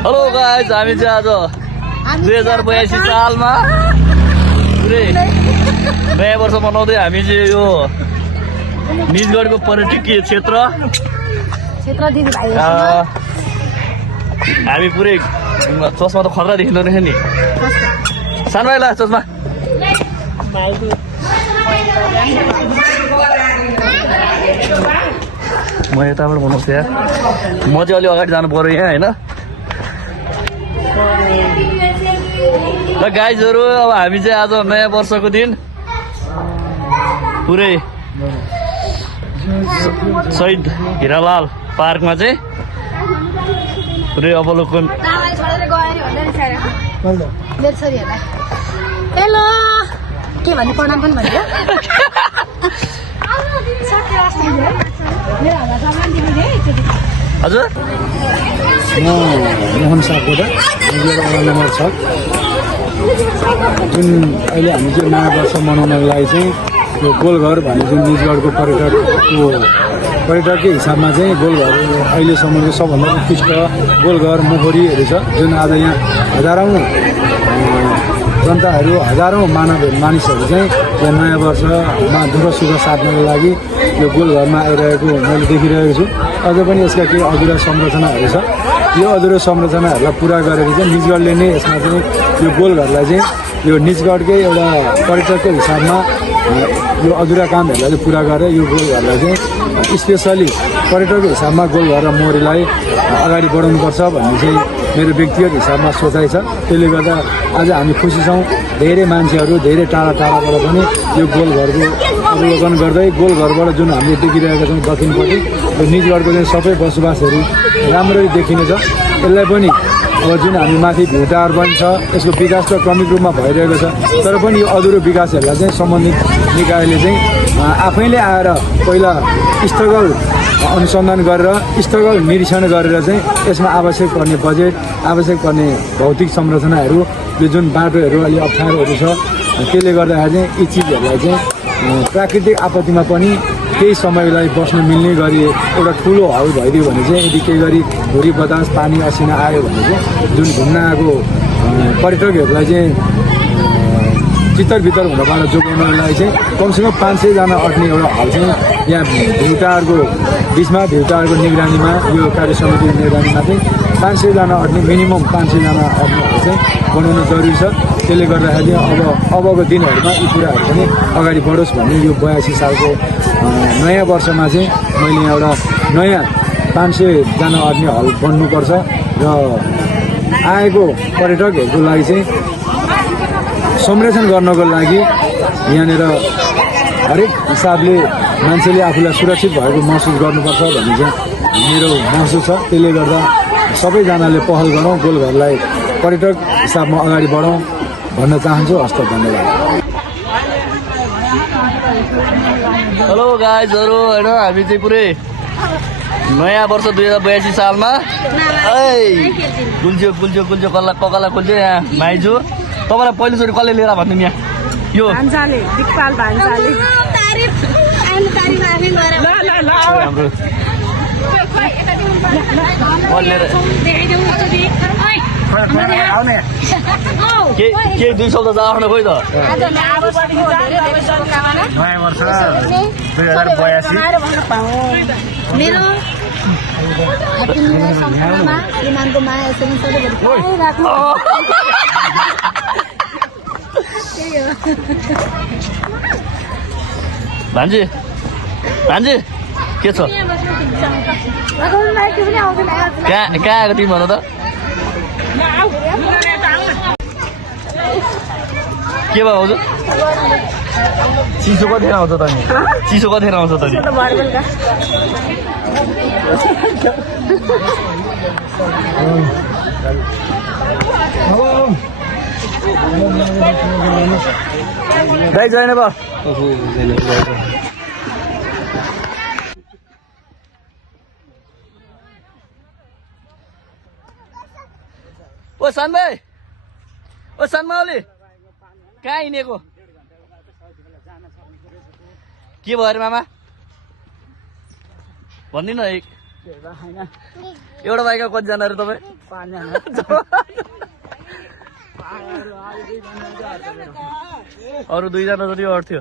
Hello guys, हामी चाहिँ आज 2082 सालमा पुरै नयाँ वर्ष मनाउँदै हामी चाहिँ यो निजगढको पर्यटकीय क्षेत्र हामी पुरै चस्मा त खतरा देखिँदो रहेछ नि। सानो भाइ ला चस्मा म यताबाट बनाउँछु यार, म चाहिँ अलि अगाडि जानु पर्यो यहाँ होइन। ल गाइजहरू, अब हामी चाहिँ आज नयाँ वर्षको दिन पुरै शहीद हिरालाल पार्कमा चाहिँ पुरै अवलोकन। हेलो के भन्ने प्रणाम पनि भन्यो। हजुर म मोहन सापकोटा मेरो वडा नम्बर 6 जुन अहिले हामी चाहिँ नयाँ वर्ष मनाउनको लागि चाहिँ यो गोलघर भन्ने जुन निजगढको पर्यटकीय हिसाबमा चाहिँ गोलघर अहिलेसम्मको सबभन्दा उत्कृष्ट गोलघर मोहरीहरू छ, जुन आज यहाँ हजारौँ जनताहरू हजारौँ मानिसहरू चाहिँ यहाँ नयाँ वर्षमा दुःख सुख साट्नको लागि यो गोलघरमा आइरहेको मैले देखिरहेको छु। अझ पनि यसका केही अधुरा संरचनाहरू छ, यो अधुरो संरचनाहरूलाई पुरा गरेर चाहिँ निजगढले नै यसमा चाहिँ यो गोलघरलाई चाहिँ यो निजगढकै एउटा पर्यटकको हिसाबमा यो अधुरा कामहरूलाई चाहिँ पुरा गरेर यो गोलघरलाई चाहिँ स्पेसली पर्यटकको हिसाबमा गोलघर र मोहरीलाई अगाडि बढाउनुपर्छ भन्ने चाहिँ मेरो व्यक्तिगत हिसाबमा सोचाइ छ। त्यसले गर्दा आज हामी खुसी छौँ, धेरै मान्छेहरू धेरै टाढा टाढाबाट पनि यो गोलघरको अवलोकन गर्दै गोलघरबाट जुन हामीले देखिरहेका छौँ दक्षिणपट्टि यो निजगढको चाहिँ सबै बसोबासहरू राम्ररी देखिनेछ। यसलाई पनि अब जुन हामी माथि भ्यू टावर पनि छ, यसको विकास त क्रमिक रूपमा भइरहेको छ, तर पनि यो अधुरो विकासहरूलाई चाहिँ सम्बन्धित निकायले चाहिँ आफैले आएर पहिला स्थगल अनुसन्धान गरेर स्थगल निरीक्षण गरेर चाहिँ यसमा आवश्यक पर्ने बजेट, आवश्यक पर्ने भौतिक संरचनाहरू, यो जुन बाटोहरू अलि अप्ठ्यारोहरू छ, त्यसले गर्दाखेरि चाहिँ यी चिजहरूलाई चाहिँ प्राकृतिक आपत्तिमा पनि केही समयलाई बस्न मिल्ने गरी एउटा ठुलो हल भइदियो भने चाहिँ यदि केही गरी धुरी बतास पानी असिना आयो भने चाहिँ जुन घुम्न आएको पर्यटकहरूलाई चाहिँ चित्तर हुनबाट जोगाउनको लागि चाहिँ कमसेकम 500 जना अट्ने एउटा हल चाहिँ यहाँ भ्यू टावरको बिचमा भ्यू टावरको निगरानीमा यो कार्य समितिको निगरानीमा चाहिँ 500 जना अट्ने मिनिमम 500 जना अट्ने हल चाहिँ बनाउन जरुरी छ। त्यसले गर्दाखेरि अबको दिनहरूमा यी कुराहरू पनि अगाडि बढोस् भन्ने यो 82 सालको नयाँ वर्षमा चाहिँ मैले एउटा नयाँ 500 जना अट्ने हल बन्नुपर्छ र आएको पर्यटकहरूको लागि चाहिँ संरक्षण गर्नको लागि यहाँनिर हरेक हिसाबले मान्छेले आफूलाई सुरक्षित भएको महसुस गर्नुपर्छ भन्ने चाहिँ मेरो महसुस छ। त्यसले गर्दा सबैजनाले पहल गरौँ, गोलघरलाई पर्यटक हिसाबमा अगाडि बढौँ भन्न चाहन्छु। हस्त धन्यवाद। हेलो गाइजहरू, होइन हामी चाहिँ पुरै नयाँ वर्ष 2082 सालमा कुल्च्यो कल्ला कुल्च्यो यहाँ माइजू। तपाईँलाई पहिलोचोटि कसले लिएर भन्नु नि यहाँ यो के 2 शब्द जाओ खोइ त। नयाँ वर्ष 2082 मेरो इमानको माया यसरी सधैँभरि राख्नु। भान्जी के छ? कहाँ आएको तिमी भन त? के भयो हजुर? चिसो कतिखेर आउँछ त नि? चिसो कतिखेर आउँछ त नि? दाइ छैन त? ओ सान भाइ, ओ सानमाओली कहाँ हिँडेको? के भयो अरे मामा भनिदिनु न। एउटा बाइकमा कतिजना अरे तपाईँ? 5 जना अरू 2 जना जति अर्थ्यो।